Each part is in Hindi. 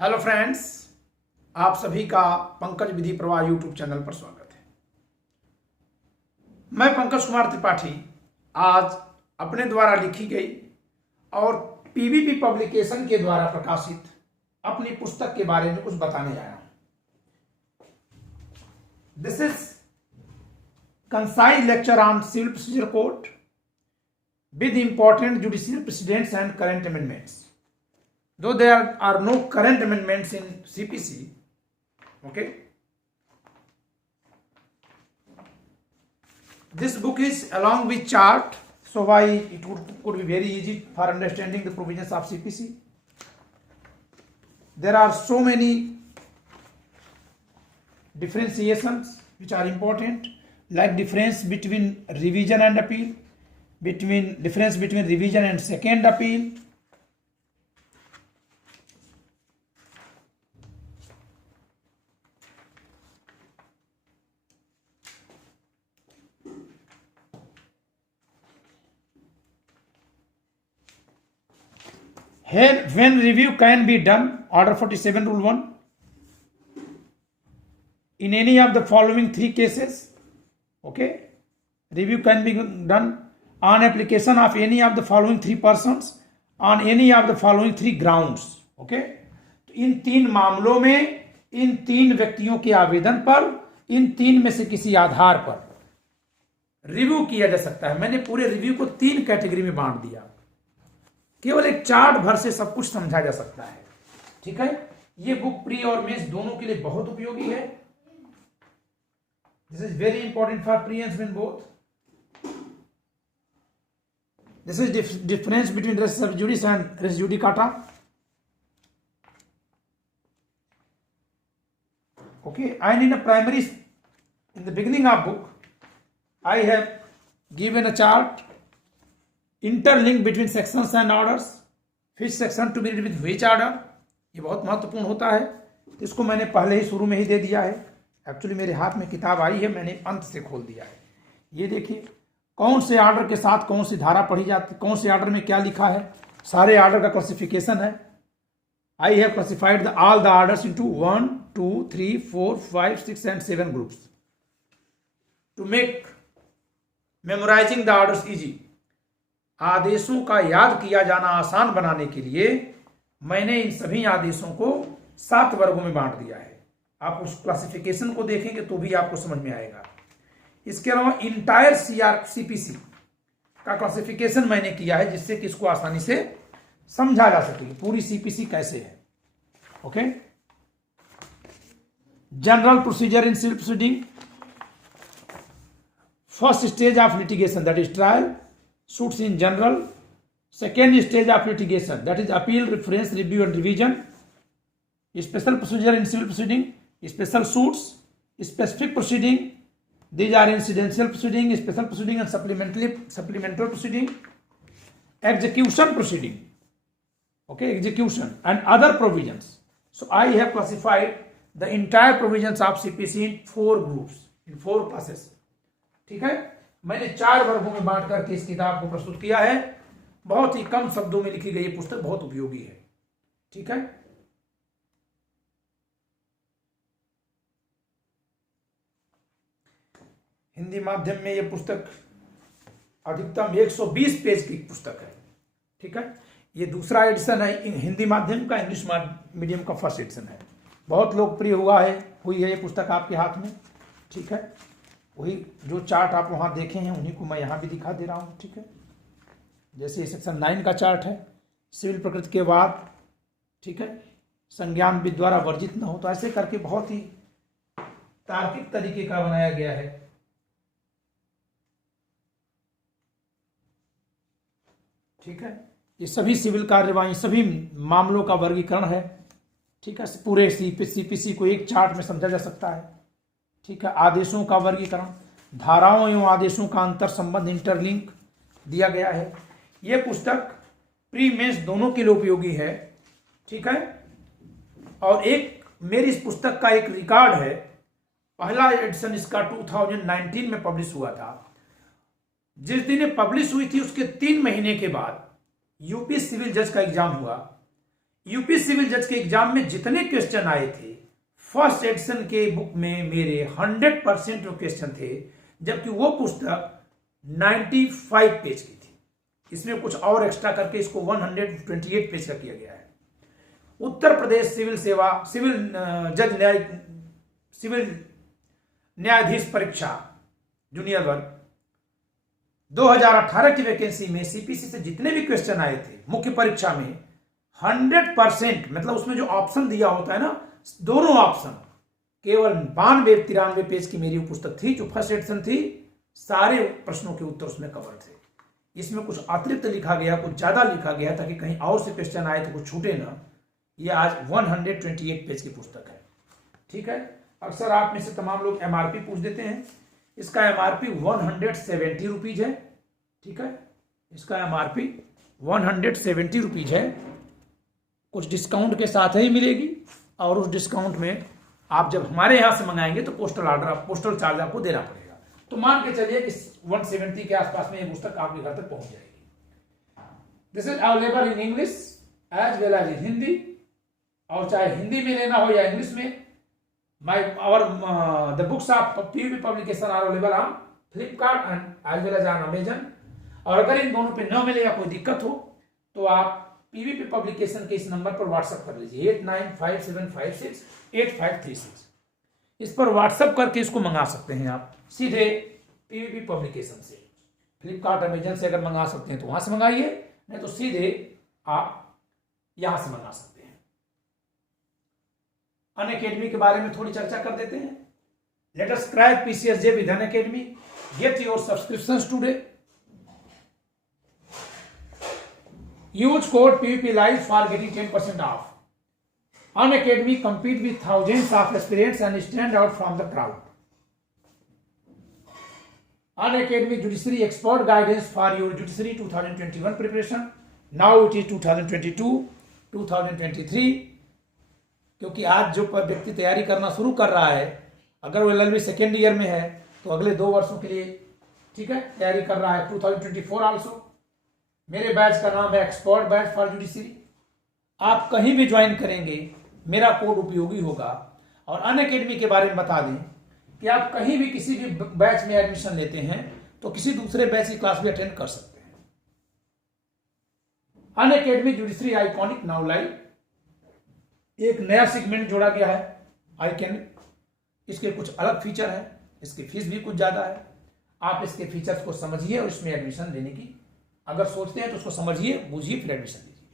हेलो फ्रेंड्स, आप सभी का पंकज विधि प्रवाह यूट्यूब चैनल पर स्वागत है। मैं पंकज कुमार त्रिपाठी आज अपने द्वारा लिखी गई और पीवीपी पब्लिकेशन के द्वारा प्रकाशित अपनी पुस्तक के बारे में कुछ बताने आया हूं। This is concise lecture on civil procedure code with important judicial precedents and current amendments. Though there are no current amendments in CPC, okay, this book is along with chart, so why it could be very easy for understanding the provisions of CPC. There are so many differentiations which are important, like difference between revision and appeal, difference between revision and second appeal, when review can be done, order 47 rule 1, in any of the following three cases. Okay, review can be done on application of any of the following three persons on any of the following three grounds. Okay, तो इन तीन मामलों में इन तीन व्यक्तियों के आवेदन पर इन तीन में से किसी आधार पर रिव्यू किया जा सकता है। मैंने पूरे रिव्यू को तीन कैटेगरी में बांट दिया, केवल एक चार्ट भर से सब कुछ समझा जा सकता है। ठीक है, ये बुक प्री और मेंस दोनों के लिए बहुत उपयोगी है। This is very important for pre and mains both. This is difference between res sub judice and res judicata. Okay, and in the beginning of book, I have given a chart, interlink between sections and orders, which section to be read with which order. ये बहुत महत्वपूर्ण होता है, तो इसको मैंने पहले ही शुरू में ही दे दिया है। एक्चुअली मेरे हाथ में किताब आई है, मैंने अंत से खोल दिया है। ये देखिए कौन से ऑर्डर के साथ कौन सी धारा पढ़ी जाती है, कौन से ऑर्डर में क्या लिखा है, सारे ऑर्डर का क्लासिफिकेशन है। I have classified all the orders into 1, 2, 3, 4, 5, 6 and 7 groups to make memorising the orders easy. आदेशों का याद किया जाना आसान बनाने के लिए मैंने इन सभी आदेशों को 7 वर्गों में बांट दिया है। आप उस क्लासिफिकेशन को देखेंगे तो भी आपको समझ में आएगा। इसके अलावा इंटायर सीपीसी का क्लासिफिकेशन मैंने किया है, जिससे कि इसको आसानी से समझा जा सके पूरी सीपीसी कैसे है। Okay, general procedure in civil proceeding, first stage of litigation that is trial, suits in general, second stage of litigation that is appeal, reference, review and revision, special procedure in civil proceeding, special suits, specific proceeding. These are incidental proceeding, special proceeding and supplemental proceeding, execution proceeding, okay, execution and other provisions. So I have classified the entire provisions of CPC in 4 groups, in 4 classes. ठीक है, मैंने 4 वर्गों में बांट करके इस किताब को प्रस्तुत किया है। बहुत ही कम शब्दों में लिखी गई पुस्तक बहुत उपयोगी है। ठीक है, हिंदी माध्यम में यह पुस्तक अधिकतम 120 पेज की पुस्तक है। ठीक है, ये दूसरा एडिशन है हिंदी माध्यम का, इंग्लिश मीडियम का फर्स्ट एडिशन है। बहुत लोकप्रिय हुई है ये पुस्तक आपके हाथ में। ठीक है, वही जो चार्ट आप वहाँ देखे हैं उन्हीं को मैं यहाँ भी दिखा दे रहा हूँ। ठीक है, जैसे सेक्शन 9 का चार्ट है, सिविल प्रकृति के बाद, ठीक है, संज्ञान विधि द्वारा वर्जित न हो, तो ऐसे करके बहुत ही तार्किक तरीके का बनाया गया है। ठीक है, ये सभी सिविल कार्यवाही, सभी मामलों का वर्गीकरण है। ठीक है, पूरे सीपीसी को एक चार्ट में समझा जा सकता है। ठीक है, आदेशों का वर्गीकरण, धाराओं एवं आदेशों का अंतर संबंध, इंटरलिंक दिया गया है। यह पुस्तक प्री मेंस दोनों के लिए उपयोगी है। ठीक है, और एक मेरी इस पुस्तक का एक रिकॉर्ड है, पहला एडिशन इसका 2019 में पब्लिश हुआ था। जिस दिन ये पब्लिश हुई थी उसके 3 महीने के बाद यूपी सिविल जज का एग्जाम हुआ। यूपी सिविल जज के एग्जाम में जितने क्वेश्चन आए थे फर्स्ट एडिशन के बुक में मेरे 100% क्वेश्चन थे, जबकि वो पुस्तक 95 पेज की थी। इसमें कुछ और एक्स्ट्रा करके इसको 128 पेज का किया गया है। उत्तर प्रदेश सिविल न्यायाधीश परीक्षा जूनियर वर्ग 2018 की वैकेंसी में सीपीसी से जितने भी क्वेश्चन आए थे मुख्य परीक्षा में 100%, मतलब उसमें जो ऑप्शन दिया होता है ना, दोनों ऑप्शन, केवल 92-93 पेज की मेरी पुस्तक थी जो फर्स्ट एडिशन थी। सारे प्रश्नों के उत्तर उसमें कवर थे। इसमें कुछ अतिरिक्त लिखा गया, कुछ ज्यादा लिखा गया ताकि कहीं और से क्वेश्चन आए तो कुछ छूटे ना। ये आज 128 पेज की पुस्तक है। ठीक है, अक्सर आप में से तमाम लोग एमआरपी पूछ देते हैं। इसका एमआरपी 170 रुपीज है। ठीक है, इसका एमआरपी 170 रुपीज है। कुछ डिस्काउंट के साथ ही मिलेगी, और उस डिस्काउंट में आप जब हमारे यहां से मंगाएंगे तो पोस्टल चार्ज आपको देना पड़ेगा। तो मान के चलिए कि 170 के आसपास में ये पुस्तक आपके घर तक पहुंच जाएगी। This is available in English as well as in Hindi, और चाहे हिंदी में लेना हो या इंग्लिश में। the books of PVP publication are available on Flipkart and as well as on Amazon। और अगर इन दोनों पे न मिले या कोई दिक्कत हो तो आप पीवीपी पब्लिकेशन के इस नंबर पर व्हाट्सएप कर लीजिए 8957568536। इस पर व्हाट्सएप करके इसको मंगा सकते हैं आप सीधे पीवीपी पब्लिकेशन से। फ्लिपकार्ट अमेजन से अगर मंगा सकते हैं तो वहां से मंगाइए, नहीं तो सीधे आप यहां से मंगा सकते हैं। अनअकैडमी के बारे में थोड़ी चर्चा कर देते हैं। Let us crack PCSJ with Unacademy. Get your subscriptions today. Use code PVP Live for getting 10% off. Unacademy compete with thousands of aspirants and stand out from the crowd. Unacademy Judiciary Expert Guidance for your Judiciary 2021 preparation. Now it is 2022, 2023. क्योंकि आज जो व्यक्ति तैयारी करना शुरू कर रहा है, अगर वो LLB सेकेंड ईयर में है तो अगले 2 वर्षों के लिए, ठीक है, तैयारी कर रहा है 2024 आल्सो। मेरे बैच का नाम है एक्सपर्ट बैच फॉर जुडिशरी। आप कहीं भी ज्वाइन करेंगे मेरा कोड उपयोगी होगा। और अनअकैडमी के बारे में बता दें कि आप कहीं भी किसी भी बैच में एडमिशन लेते हैं तो किसी दूसरे बैच की क्लास भी अटेंड कर सकते हैं। Unacademy judiciary iconic now live, एक नया सेगमेंट जोड़ा गया है आइकॉनिक। इसके कुछ अलग फीचर है, इसकी फीस भी कुछ ज्यादा है। आप इसके फीचर्स को समझिए और इसमें एडमिशन लेने की अगर सोचते हैं तो उसको समझिए, बूझिए, फिर एडमिशन लीजिए।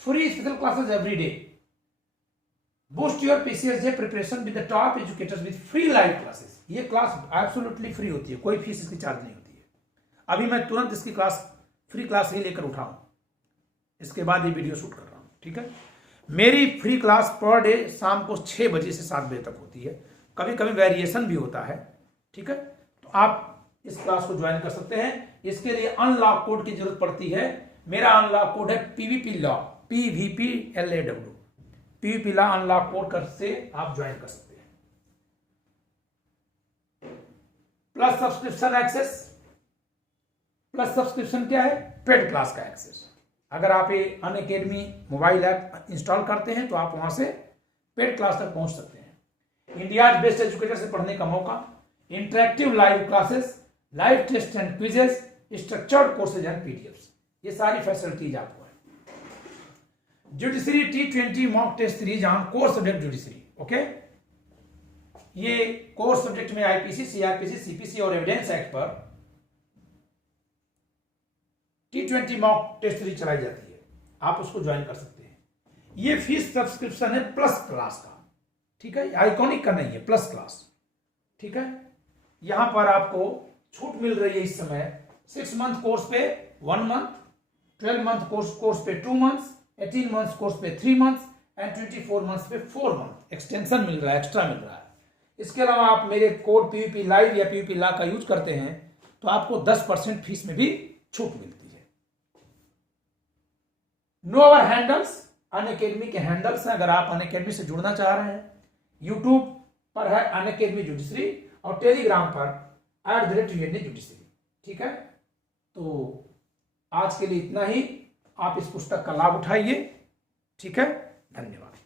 Free special classes every day. Boost your PCSJ preparation with the top educators with free live classes. ये क्लास एब्सोल्युटली फ्री होती है, कोई फीस इसकी चार्ज नहीं होती है। अभी मैं तुरंत इसकी फ्री क्लास ही लेकर उठाऊं, इसके बाद ये वीडियो शूट कर रहा हूं। ठीक है, मेरी फ्री क्लास पर डे शाम को 6 बजे से 7 बजे तक होती है। कभी कभी वेरिएशन भी होता है। ठीक है, तो आप इस क्लास को ज्वाइन कर सकते हैं। इसके लिए अनलॉक कोड की जरूरत पड़ती है। मेरा अनलॉक कोड है PVP law, PVPLAW। PVP law unlock code कर से आप ज्वाइन कर सकते हैं। Plus subscription access. Plus subscription क्या है? पेड क्लास का एक्सेस। अगर आप ये अनअकैडमी मोबाइल ऐप इंस्टॉल करते हैं तो आप वहां से पेड क्लास तक पहुंच सकते हैं। इंडिया बेस्ट एजुकेटर से पढ़ने का मौका, interactive live classes, live test and quizzes, structured courses and PDFs, ये सारी फैसिलिटीज आपको है। Judiciary T20 mock test series on core subject judiciary. Okay, ये कोर सब्जेक्ट में आईपीसी, सीआरपीसी, सीपीसी और एविडेंस एक्ट पर T20 मॉक टेस्ट सीरीज चलाई जाती है। आप उसको ज्वाइन कर सकते हैं। ये फीस सब्सक्रिप्शन है प्लस क्लास का। ठीक है, आइकॉनिक का नहीं है, प्लस क्लास। ठीक है, यहां पर आपको छूट मिल रही है इस समय 6 मंथ कोर्स पे 1 मंथ, 12 मंथ कोर्स पे 2 मंथ्स, 18 मंथ कोर्स पे 3 मंथ्स एंड 24 मंथ्स पे 4 मंथ एक्सटेंशन मिल रहा है, एक्स्ट्रा मिल रहा है। इसके अलावा आप मेरे कोड पीवीपी लाइव या पीवीपी लॉ का यूज करते हैं तो आपको 10% फीस में भी छूट मिलती है। नो अवर हैंडल्स, अनअकैडमी के हैंडल्स हैं। अगर आप अनअकैडमी से जुड़ना चाह रहे हैं, यूट्यूब पर है अनअकैडमी जुडिशरी और टेलीग्राम पर @UNA जुडिशरी। ठीक है, तो आज के लिए इतना ही। आप इस पुस्तक का लाभ उठाइए। ठीक है, धन्यवाद।